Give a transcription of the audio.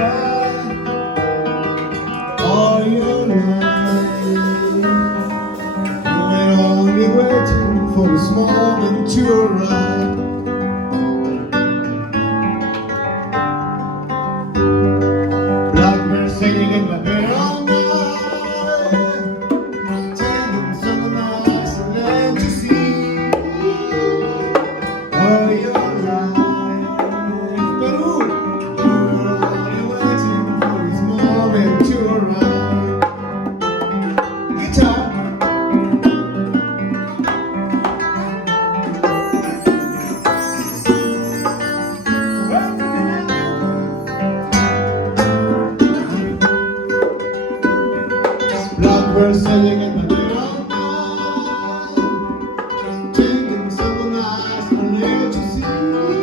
cry all your life. You were only waiting for this moment to arrive. Blackbird singing in the bed all night, telling someone else and let you see all your life. But ooh, you were only waiting for this moment to arrive. Guitar. Blackbird singing in the dead of night, taking someone else and let you see